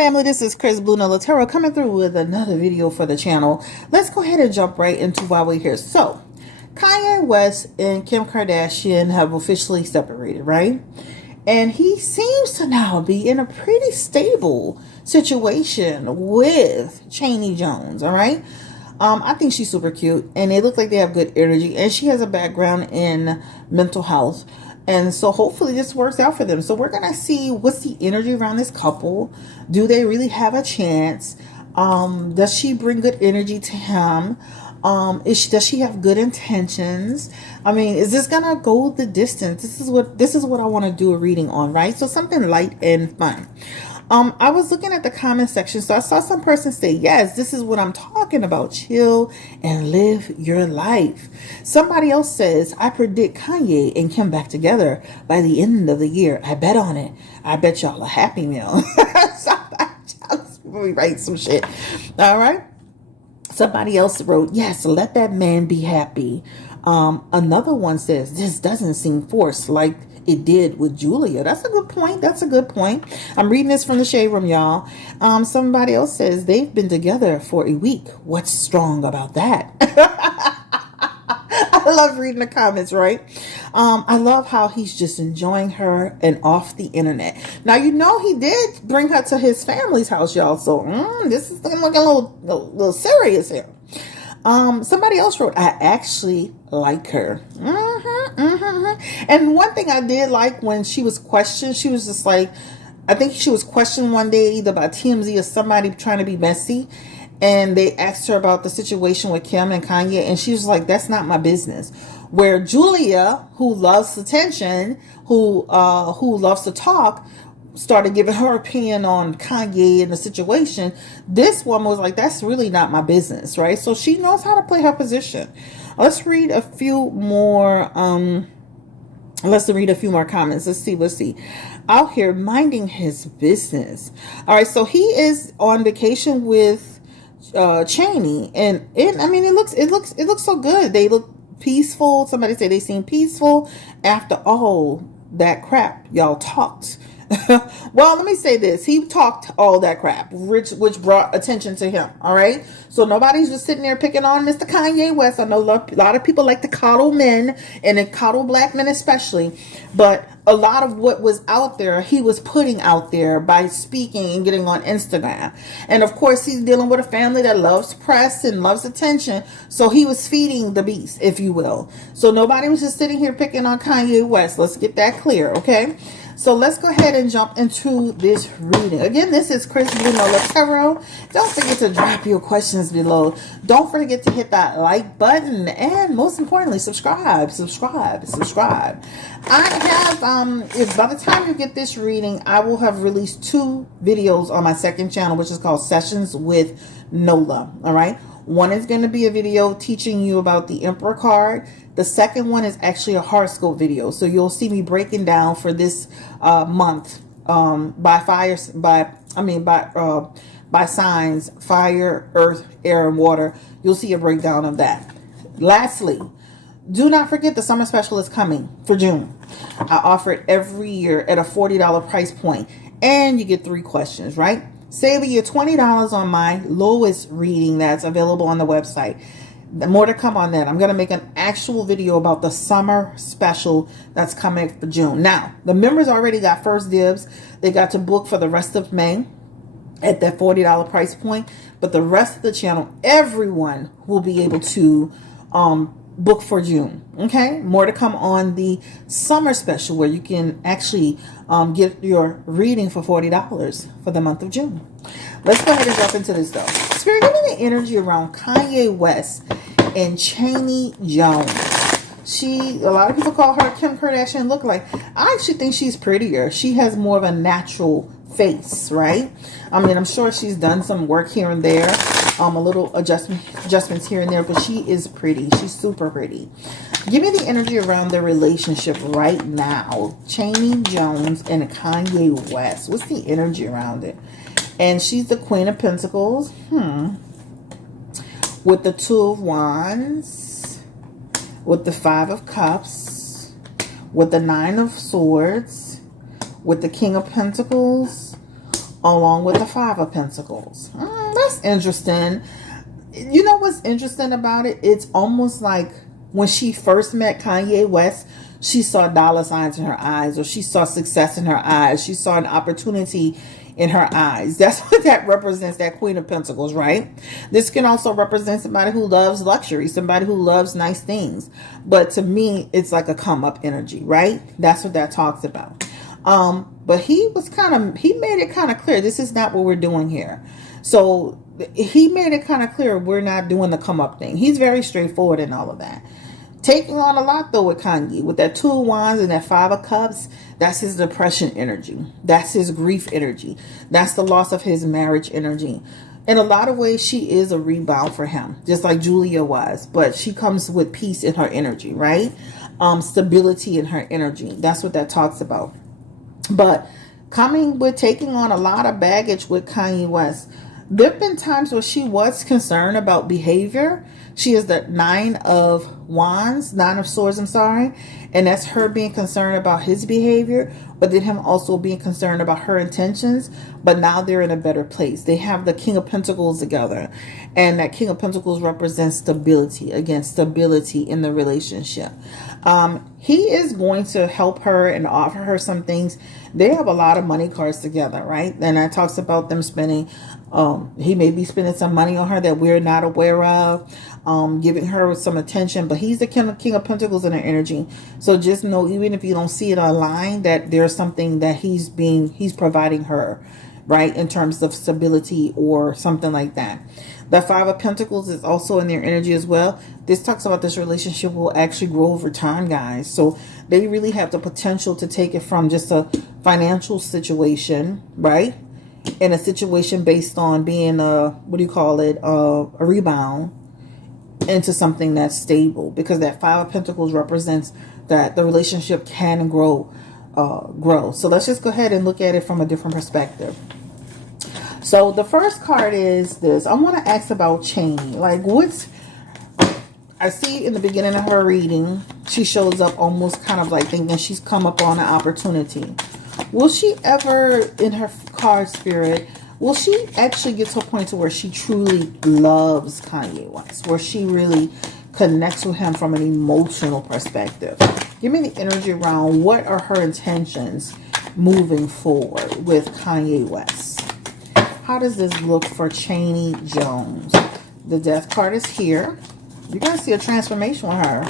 family, this is Chris Blue Nola Tarot coming through with another video for the channel. Let's go ahead and jump right into why we're here. So, Kanye West and Kim Kardashian have officially separated, right? And he seems to now be in a pretty stable situation with Chaney Jones, all right? I think she's super cute, and they look like they have good energy, and she has a background in mental health. And so hopefully this works out for them. So we're going to see what's the energy around this couple. Do they really have a chance? Does she bring good energy to him? Does she have good intentions? I mean, is this going to go the distance? This is what I want to do a reading on, right? So something light and fun. I was looking at the comment section, so I saw some person say, yes, this is what I'm talking about. Chill and live your life. Somebody else says, I predict Kanye and Kim back together by the end of the year. I bet on it. I bet y'all a Happy Meal. Somebody write some shit. All right. Somebody else wrote, yes, let that man be happy. Another one says, this doesn't seem forced like it did with Julia. That's a good point. That's a good point. I'm reading this from the Shade Room, y'all. Somebody else says they've been together for a week. What's strong about that? I love reading the comments, right? I love how he's just enjoying her and off the internet. Now, you know he did bring her to his family's house, y'all. So this is looking a little serious here. Somebody else wrote, I actually like her. And one thing I did like when she was questioned, she was just like, I think she was questioned one day either by TMZ or somebody trying to be messy. And they asked her about the situation with Kim and Kanye. And she was like, that's not my business. Where Julia, who loves attention, who loves to talk, started giving her opinion on Kanye and the situation. This woman was like, that's really not my business, right? So she knows how to play her position. Let's read a few more comments. Let's see. Out here minding his business. All right, so he is on vacation with Chaney, and it looks so good. They look peaceful. Somebody said they seem peaceful after all that crap y'all talked. Well, let me say this. He talked all that crap, which brought attention to him. All right. So nobody's just sitting there picking on Mr. Kanye West. I know a lot of people like to coddle men and coddle black men especially. But a lot of what was out there, he was putting out there by speaking and getting on Instagram. And of course, he's dealing with a family that loves press and loves attention. So he was feeding the beast, if you will. So nobody was just sitting here picking on Kanye West. Let's get that clear. Okay. So let's go ahead and jump into this reading. Again, this is Chris Blue Nola Tarot. Don't forget to drop your questions below. Don't forget to hit that like button. And most importantly, subscribe. I have, if by the time you get this reading, I will have released 2 videos on my second channel, which is called Sessions with Nola. All right. One is going to be a video teaching you about the Emperor card. The second one is actually a horoscope video. So you'll see me breaking down for this month by signs, fire, earth, air, and water. You'll see a breakdown of that. Lastly, do not forget the summer special is coming for June. I offer it every year at a $40 price point, and you get 3 questions, right? Save your $20 on my lowest reading that's available on the website. More to come on that. I'm going to make an actual video about the summer special that's coming for June. Now, the members already got first dibs. They got to book for the rest of May at that $40 price point. But the rest of the channel, everyone will be able to book for June. Okay, more to come on the summer special where you can actually get your reading for $40 for the month of June. Let's go ahead and jump into this though. Spirit, give me the energy around Kanye West and Chaney Jones. A lot of people call her Kim Kardashian lookalike. I actually think she's prettier. She has more of a natural face, right? I mean, I'm sure she's done some work here and there, a little adjustments here and there, but she is pretty. She's super pretty. Give me the energy around their relationship right now. Chaney Jones and Kanye West. What's the energy around it? And she's the Queen of Pentacles. With the 2 of Wands. With the 5 of Cups. With the 9 of Swords. With the King of Pentacles. along with the Five of Pentacles. That's interesting. You know what's interesting about it? It's almost like when she first met Kanye West, she saw dollar signs in her eyes, or she saw success in her eyes. She saw an opportunity in her eyes. That's what that represents, that Queen of Pentacles, right? This can also represent somebody who loves luxury, somebody who loves nice things. But to me, it's like a come up energy, right? That's what that talks about. But he made it kind of clear, this is not what we're doing here. So he made it kind of clear we're not doing the come up thing. He's very straightforward in all of that. Taking on a lot though with Kanye, with that Two of Wands and that Five of Cups. That's his depression energy. That's his grief energy. That's the loss of his marriage energy. In a lot of ways, she is a rebound for him, just like Julia was. But she comes with peace in her energy, right? Stability in her energy. That's what that talks about. But taking on a lot of baggage with Kanye West. There have been times where she was concerned about behavior. She is the Nine of Swords, I'm sorry. And that's her being concerned about his behavior, but then him also being concerned about her intentions. But now they're in a better place. They have the King of Pentacles together. And that King of Pentacles represents stability. Again, stability in the relationship. He is going to help her and offer her some things. They have a lot of money cards together, right? And that talks about them spending, he may be spending some money on her that we're not aware of, giving her some attention, but he's the King of Pentacles in her energy. So just know, even if you don't see it online, that there's something that he's providing her, right? In terms of stability or something like that. The Five of Pentacles is also in their energy as well. This talks about this relationship will actually grow over time, guys. So they really have the potential to take it from just a financial situation, right? And a situation based on being a rebound, into something that's stable. Because that Five of Pentacles represents that the relationship can grow. So let's just go ahead and look at it from a different perspective. So the first card is this. I want to ask about Chaney. I see in the beginning of her reading, she shows up almost kind of like thinking she's come up on an opportunity. Will she ever, in her card spirit, will she actually get to a point to where she truly loves Kanye West, where she really connects with him from an emotional perspective? Give me the energy around what are her intentions moving forward with Kanye West. How does this look for Chaney Jones? The Death card is here. You're going to see a transformation with her.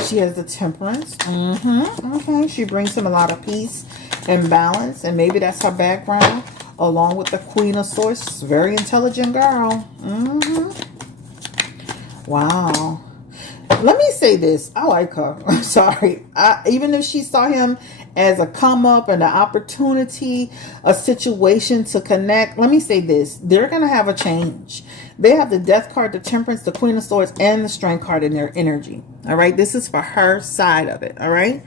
She has the Temperance. Okay. She brings him a lot of peace and balance. And maybe that's her background. Along with the Queen of Swords. Very intelligent girl. Wow. Let me say this. I like her. I'm sorry. Even if she saw him as a come up and an opportunity, a situation to connect, let me say this. They're going to have a change. They have the Death card, the Temperance, the Queen of Swords, and the Strength card in their energy. All right. This is for her side of it. All right.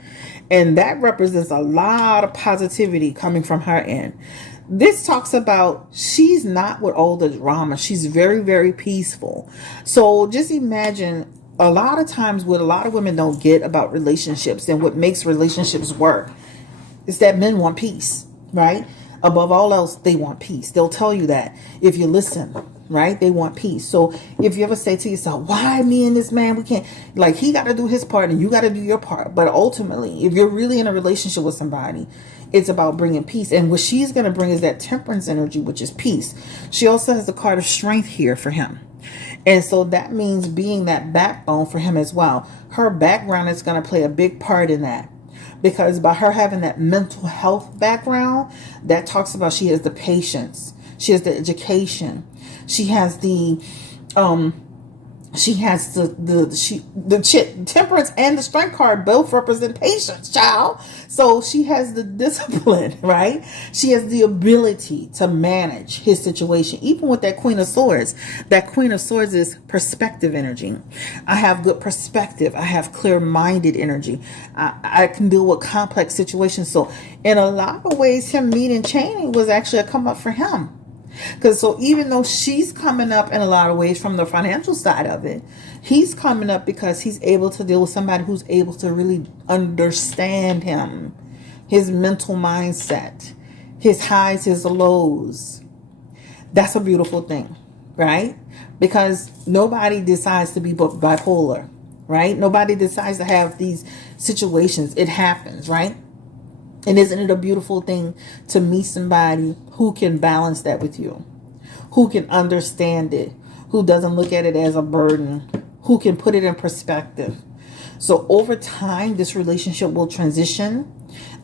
And that represents a lot of positivity coming from her end. This talks about she's not with all the drama. She's very, very peaceful. So just imagine, a lot of times what a lot of women don't get about relationships and what makes relationships work is that men want peace, right? Above all else, they want peace. They'll tell you that if you listen, right? They want peace. So if you ever say to yourself, why me and this man, we can't, like, he got to do his part and you got to do your part. But ultimately, if you're really in a relationship with somebody, it's about bringing peace. And what she's going to bring is that Temperance energy, which is peace. She also has the card of Strength here for him. And so that means being that backbone for him as well. Her background is going to play a big part in that. Because by her having that mental health background, that talks about she has the patience. She has the education. She has the Temperance and the Strength card both represent patience, child. So she has the discipline, right? She has the ability to manage his situation. Even with that Queen of Swords. That Queen of Swords is perspective energy. I have good perspective. I have clear-minded energy. I can deal with complex situations. So in a lot of ways, him meeting Chaney was actually a come up for him. Because so even though she's coming up in a lot of ways from the financial side of it, he's coming up because he's able to deal with somebody who's able to really understand him, his mental mindset, his highs, his lows. That's a beautiful thing, right? Because nobody decides to be bipolar, right? Nobody decides to have these situations. It happens, right? And isn't it a beautiful thing to meet somebody who can balance that with you, who can understand it, who doesn't look at it as a burden, who can put it in perspective. So over time, this relationship will transition.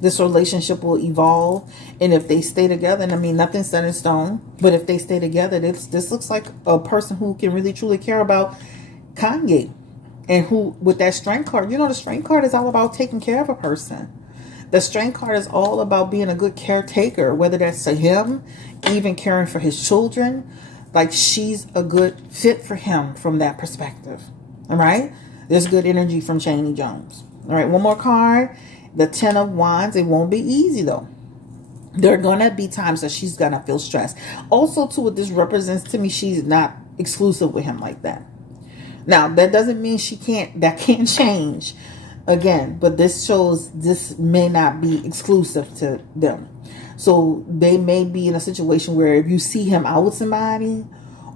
This relationship will evolve. And if they stay together, and I mean, nothing's set in stone, but if they stay together, this looks like a person who can really truly care about Kanye. And who, with that strength card, the strength card is all about taking care of a person. The strength card is all about being a good caretaker, whether that's to him, even caring for his children. Like, she's a good fit for him from that perspective. All right? There's good energy from Chaney Jones. All right, one more card. The 10 of Wands. It won't be easy, though. There are going to be times that she's going to feel stressed. Also, too, what this represents to me, she's not exclusive with him like that. Now, that doesn't mean that can't change. Again, but this shows this may not be exclusive to them. So they may be in a situation where if you see him out with somebody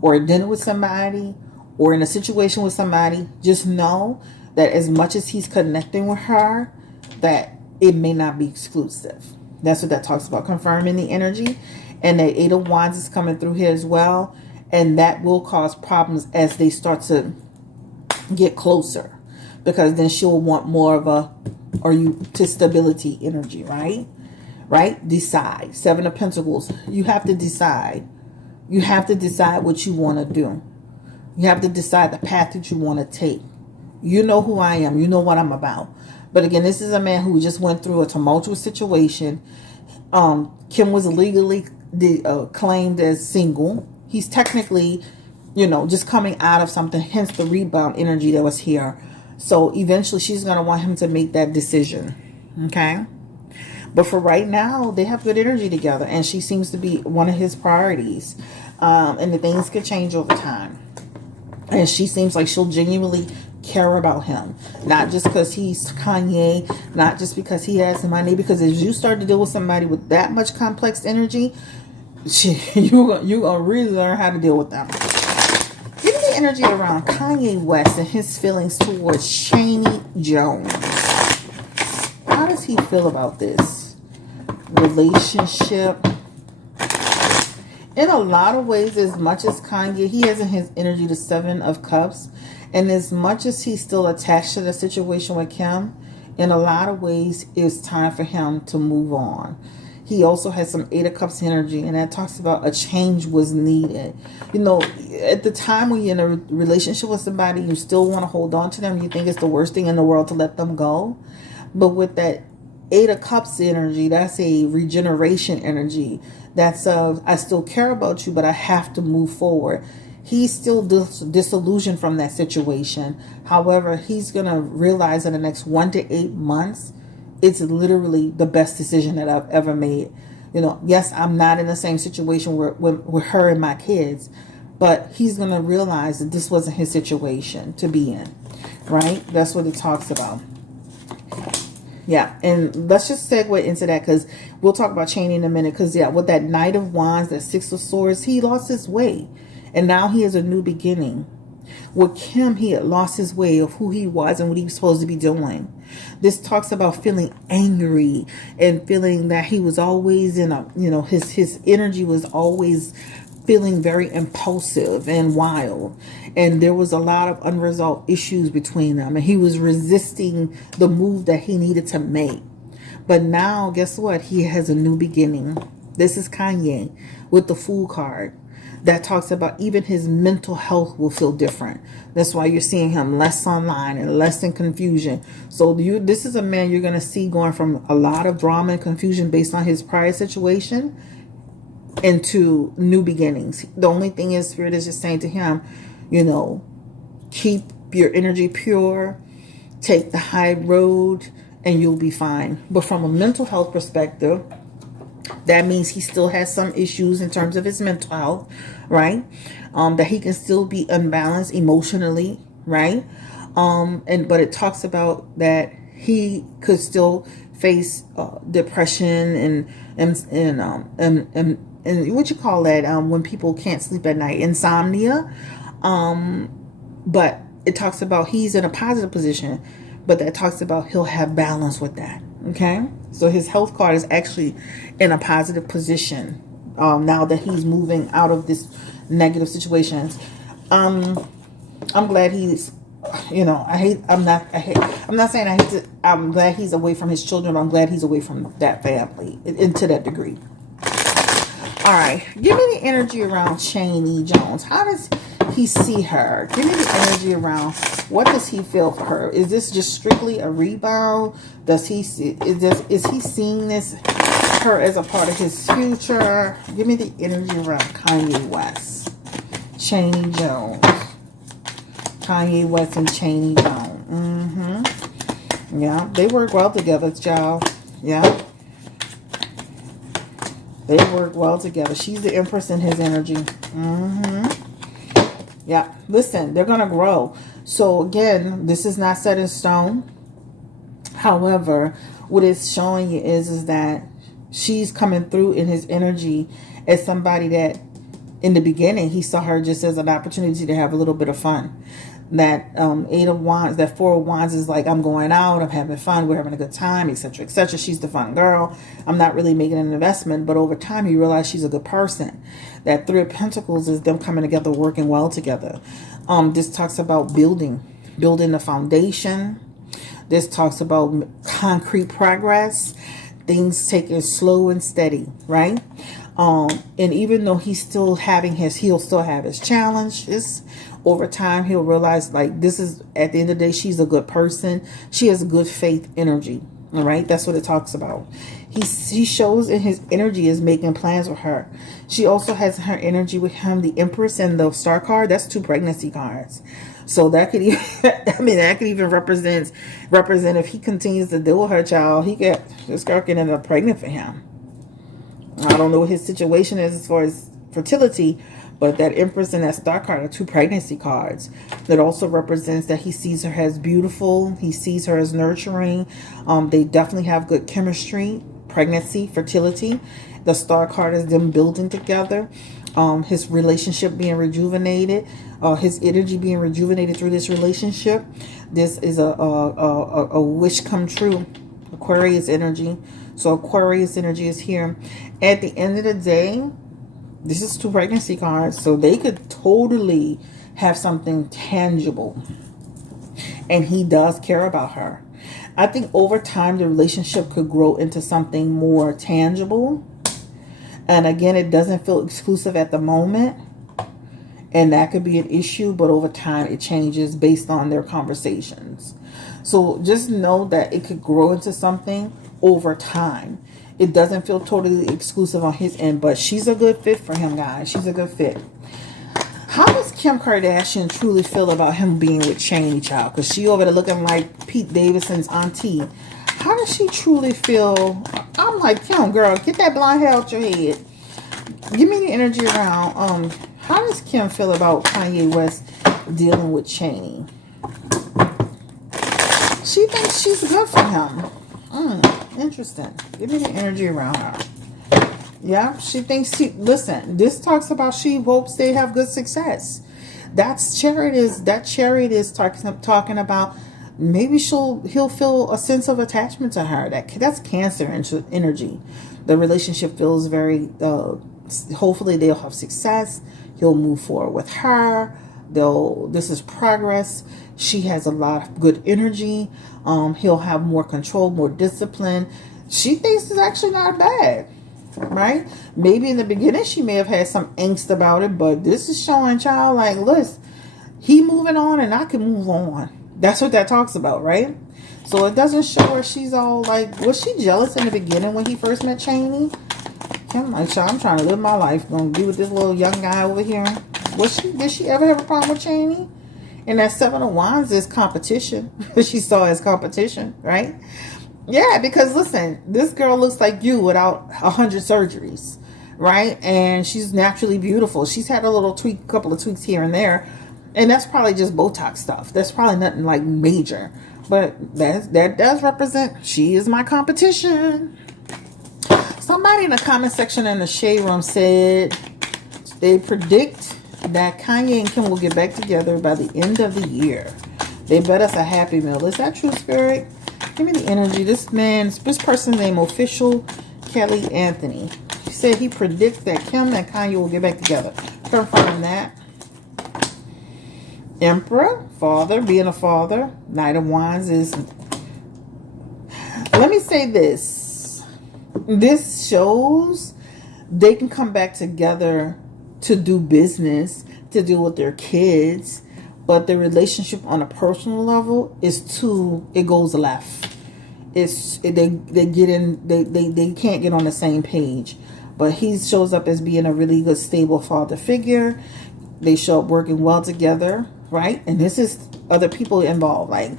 or at dinner with somebody or in a situation with somebody, just know that as much as he's connecting with her, that it may not be exclusive. That's what that talks about, confirming the energy. And the 8 of Wands is coming through here as well. And that will cause problems as they start to get closer. Because then she'll want more of to stability energy, right? Right? Decide. 7 of Pentacles. You have to decide. You have to decide what you want to do. You have to decide the path that you want to take. You know who I am. You know what I'm about. But again, this is a man who just went through a tumultuous situation. Kim was legally claimed as single. He's technically, just coming out of something, hence the rebound energy that was here. So eventually she's going to want him to make that decision. Okay? But for right now, they have good energy together. And she seems to be one of his priorities. And the things could change over time. And she seems like she'll genuinely care about him. Not just because he's Kanye. Not just because he has money. Because as you start to deal with somebody with that much complex energy, you're going to really learn how to deal with them. Give me the energy around Kanye West and his feelings towards Chaney Jones. How does he feel about this relationship? In a lot of ways, as much as Kanye, he has in his energy the 7 of Cups. And as much as he's still attached to the situation with Kim, in a lot of ways, it's time for him to move on. He also has some 8 of Cups energy, and that talks about a change was needed. At the time when you're in a relationship with somebody, you still want to hold on to them. You think it's the worst thing in the world to let them go. But with that 8 of Cups energy, that's a regeneration energy. That's I still care about you, but I have to move forward. He's still disillusioned from that situation. However, he's going to realize in the next 1 to 8 months, it's literally the best decision that I've ever made. Yes, I'm not in the same situation with her and my kids, but he's going to realize that this wasn't his situation to be in, right? That's what it talks about. Yeah, and let's just segue into that because we'll talk about Chaney in a minute. Because, with that Knight of Wands, that 6 of Swords, he lost his way. And now he has a new beginning. With Kim, he had lost his way of who he was and what he was supposed to be doing. This talks about feeling angry and feeling that he was always in his energy was always feeling very impulsive and wild. And there was a lot of unresolved issues between them. And he was resisting the move that he needed to make. But now, guess what? He has a new beginning. This is Kanye with the Fool card. That talks about even his mental health will feel different. That's why you're seeing him less online and less in confusion. So this is a man you're going to see going from a lot of drama and confusion based on his prior situation into new beginnings. The only thing is, Spirit is just saying to him, keep your energy pure, take the high road, and you'll be fine. But from a mental health perspective, that means he still has some issues in terms of his mental health, right? That he can still be unbalanced emotionally, right? But it talks about that he could still face depression and what you call that, when people can't sleep at night, insomnia. But it talks about he's in a positive position, but that talks about he'll have balance with that. Okay, so his health card is actually in a positive position now that he's moving out of this negative situations. I'm glad he's, I'm not saying I hate to, I'm glad he's away from his children, but I'm glad he's away from that family to that degree. All right, give me the energy around Chaney Jones. How does he see her? Give me the energy around, what does he feel for her? Is this just strictly a rebound? Does he see, is he seeing this her as a part of his future? Give me the energy around Kanye West, Chaney Jones. Kanye West and Chaney Jones. Yeah, they work well together, y'all. Yeah. They work well together. She's the Empress in his energy. Yeah. Listen, they're going to grow. So, again, this is not set in stone. However, what it's showing you is that she's coming through in his energy as somebody that, in the beginning, he saw her just as an opportunity to have a little bit of fun. That Eight of Wands, that Four of Wands is like, I'm going out, I'm having fun, we're having a good time, etc., etc. She's the fun girl. I'm not really making an investment, but over time you realize she's a good person. That Three of Pentacles is them coming together, working well together. This talks about building the foundation. This talks about concrete progress, things taking slow and steady, right? And even though he'll still have his challenges. Over time, he'll realize, like, this is, at the end of the day, she's a good person. She has good faith energy. All right. That's what it talks about. He shows in his energy is making plans with her. She also has her energy with him, the Empress and the Star card. That's 2 pregnancy cards. So that could even, that could even represent if he continues to deal with her child, this girl can end up pregnant for him. I don't know what his situation is as far as fertility, but that Empress and that Star card are 2 pregnancy cards. That also represents that he sees her as beautiful. He sees her as nurturing. They definitely have good chemistry, pregnancy, fertility. The Star card is them building together. His relationship being rejuvenated. His energy being rejuvenated through this relationship. This is a wish come true. Aquarius energy. So Aquarius energy is here. At the end of the day, this is 2 pregnancy cards, so they could totally have something tangible. And he does care about her. I think over time, the relationship could grow into something more tangible. And again, it doesn't feel exclusive at the moment. And that could be an issue, but over time, it changes based on their conversations. So just know that it could grow into something over time. It doesn't feel totally exclusive on his end, but she's a good fit for him, guys. She's a good fit. How does Kim Kardashian truly feel about him being with Chaney, child? Because she over there looking like Pete Davidson's auntie. How does she truly feel? I'm like, Kim, girl, get that blonde hair out your head. Give me the energy around. How does Kim feel about Kanye West dealing with Chaney? She thinks she's good for him. Interesting. Give me the energy around her. Yeah, she thinks listen, this talks about she hopes they have good success. That chariot is talking about maybe he'll feel a sense of attachment to her. That's Cancer energy. The relationship feels very, hopefully they'll have success. He'll move forward with her. This is progress. She has a lot of good energy. He'll have more control, more discipline. She thinks it's actually not bad, right? Maybe in the beginning she may have had some angst about it, but this is showing, child, like, listen, he moving on and I can move on. That's what that talks about, right? So it doesn't show her she's all like, was she jealous in the beginning when he first met Chaney? I'm like, child, I'm trying to live my life. Gonna be with this little young guy over here. Did she ever have a problem with Chaney? And that Seven of Wands is competition. She saw it as competition, right? Yeah, because listen, this girl looks like you without 100 surgeries, right? And she's naturally beautiful. She's had a couple of tweaks here and there, And that's probably just Botox stuff. That's probably nothing like major. But that does represent, she is my competition. Somebody in the comment section in the shade room said they predict that Kanye and Kim will get back together by the end of the year. They bet us a Happy Meal. Is that true, Spirit? Give me the energy. This person's name, Official Kelly Anthony. He said he predicts that Kim and Kanye will get back together. Confirm that. Emperor, father, being a father. Knight of Wands is... Let me say this. This shows they can come back together to do business, to deal with their kids, but the relationship on a personal level is it goes left. They can't get on the same page. But he shows up as being a really good, stable father figure. They show up working well together, right? And this is other people involved, like,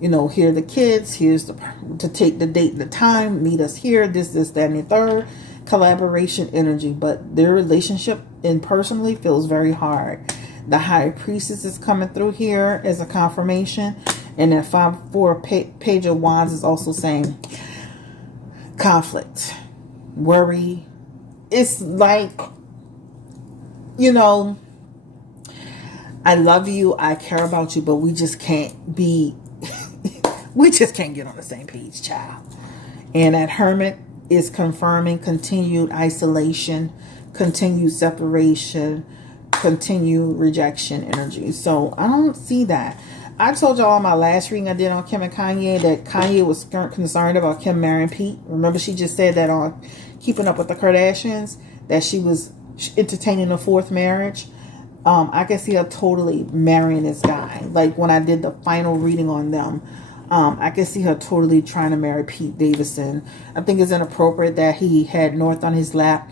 you know, here are the kids, here's to take the date and the time, meet us here, this, that, and the third. Collaboration energy, but their relationship personally feels very hard. The High Priestess is coming through here as a confirmation, and then 5-4 Page of Wands is also saying conflict, worry. It's like, you know, I love you, I care about you, but we just can't be we just can't get on the same page, child. And that Hermit is confirming continued isolation, continued separation, continued rejection energy. So I don't see that. I told y'all on my last reading I did on Kim and Kanye that Kanye was concerned about Kim marrying Pete. Remember, she just said that on Keeping Up with the Kardashians, that she was entertaining a fourth marriage. I can see her totally marrying this guy. Like when I did the final reading on them, I can see her totally trying to marry Pete Davidson. I think it's inappropriate that he had North on his lap.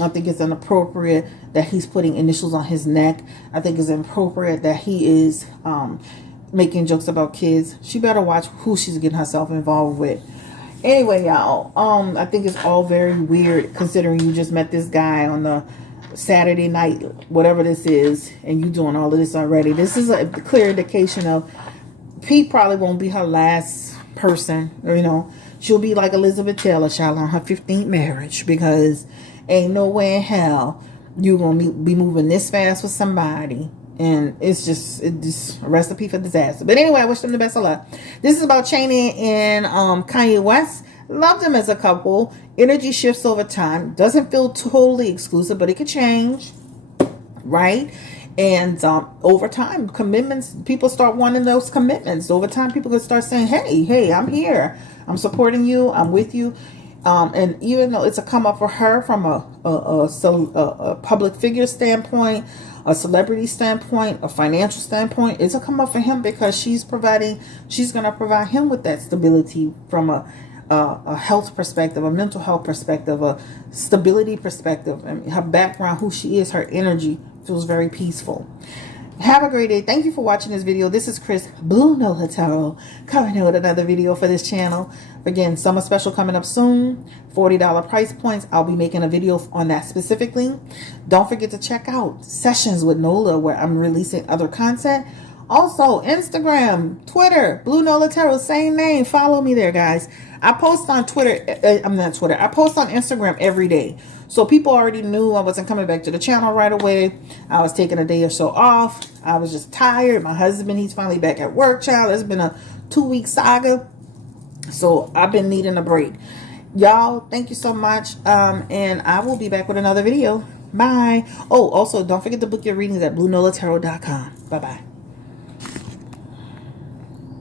I think it's inappropriate that he's putting initials on his neck. I think it's inappropriate that he is making jokes about kids. She better watch who she's getting herself involved with. Anyway, y'all, I think it's all very weird considering you just met this guy on the Saturday night, whatever this is, and you doing all of this already. This is a clear indication of Pete probably won't be her last person. You know, she'll be like Elizabeth Taylor, child, on her 15th marriage, because ain't no way in hell you're going to be moving this fast with somebody. And it's just a recipe for disaster. But anyway, I wish them the best of luck. This is about Chaney and Kanye West. Love them as a couple. Energy shifts over time. Doesn't feel totally exclusive, but it could change. Right? And over time, commitments, people start wanting those commitments. Over time, people could start saying, hey, I'm here. I'm supporting you. I'm with you. And even though it's a come up for her from a public figure standpoint, a celebrity standpoint, a financial standpoint, it's a come up for him because she's going to provide him with that stability from a health perspective, a mental health perspective, a stability perspective. I mean, her background, who she is, her energy feels very peaceful. Have a great day. Thank you for watching this video. This is Chris, Blue Nola Tarot, coming in with another video for this channel. Again, summer special coming up soon. $40 price points. I'll be making a video on that specifically. Don't forget to check out Sessions with Nola, where I'm releasing other content. Also, Instagram, Twitter, Blue Nola Tarot, same name. Follow me there, guys. I post on Twitter. I post on Instagram every day. So people already knew I wasn't coming back to the channel right away. I was taking a day or so off. I was just tired. My husband, he's finally back at work, child. It's been a 2-week saga. So I've been needing a break. Y'all, thank you so much. And I will be back with another video. Bye. Oh, also, don't forget to book your readings at BlueNolaTarot.com. Bye-bye.